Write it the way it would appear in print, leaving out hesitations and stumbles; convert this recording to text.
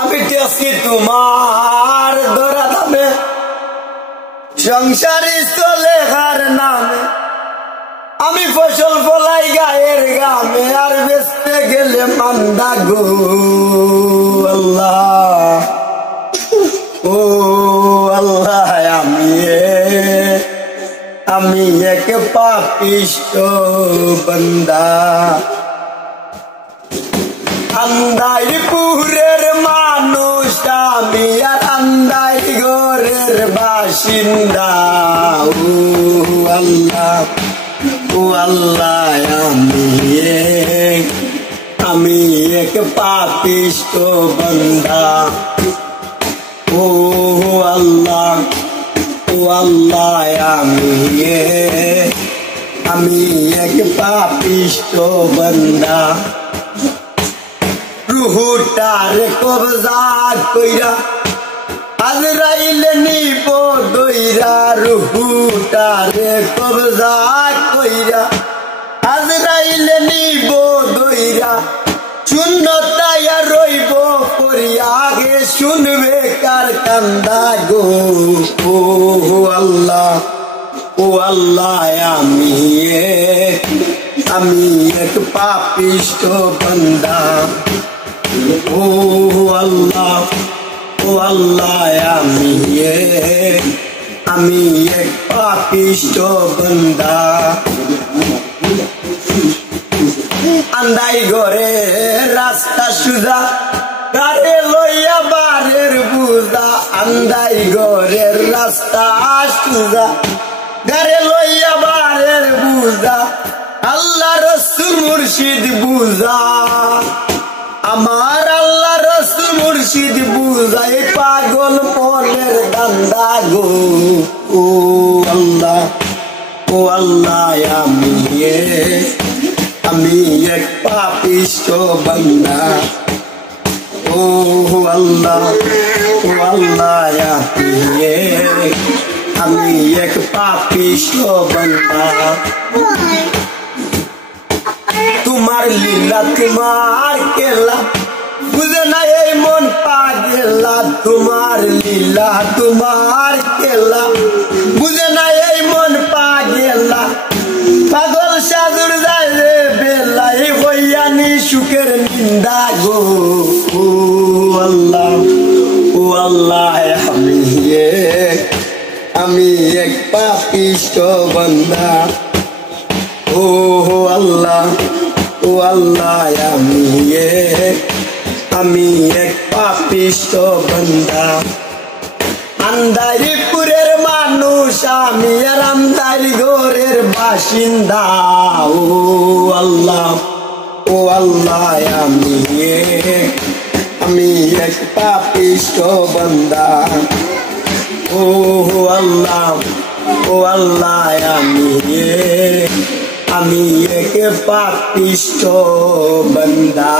আমি টেসি তোমার ধরা দামে সংসারী চলে কার নামে আমি ফসল ফলাই গায়ের গামে আর বেচতে গেলে মান্দা গো আল্লাহ ও আল্লাহ আমি এক পাপিষ্ট বান্দা আন্দাইপুরের মানুষ আমি আর আন্দাইগড়ের বাসিন্দা ও আল্লাহ আমি এক পাপিষ্ট বান্দা ও আল্লাহ আমি এক পাপিষ্ট বান্দা রুহুটারে কবজা কইরা আজরাইলে নিব দইরা রুহুটারে কবজা কইরা আজরাইলে নিব দইরা শূন্যতায় রইব করিয়া আগে শুনবে কার কান্দা গো ও আল্লাহ আমি এক পাপিষ্ট বান্দা ও আল্লাহ আমি এক পাপিষ্ট বান্দা আন্দাই ঘরে রাস্তা সুজা গাড়ি লইয়া বারের বুঝা আন্দাই ঘরের রাস্তা সুজা গাড়ি লইয়া বারের বুঝা আল্লাহ রসুল মুর্শিদ বুঝা আমার আল্লাহ রসুল মুর্শিদ বুঝাই পাগল মনের দান্দা গো ও আল্লাহ আমি এক পাপিষ্ট বান্দা ও আল্লাহ আমি এক পাপিষ্ট বান্দা তোমার লীলা তোমার কেলা বুঝে না এই মন পাগেলা তোমার লীলা তোমার কেলা বুঝে না এই মন পাগেলা পাগল সাজুর যায় রে বেলাই হইয়ানি সুখের নিন্দা গো ও আল্লাহ আমি এক পাপিষ্ট বান্দা ও আল্লাহ আমি এক পাপিষ্ট বান্দা আন্দাইপুরের মানুষ আমি আর আন্দাই ঘরের বাসিন্দা ও আল্লাহ আমি এক পাপিষ্ট বান্দা ও আল্লাহ আমি এক পাপিষ্ট বান্দা।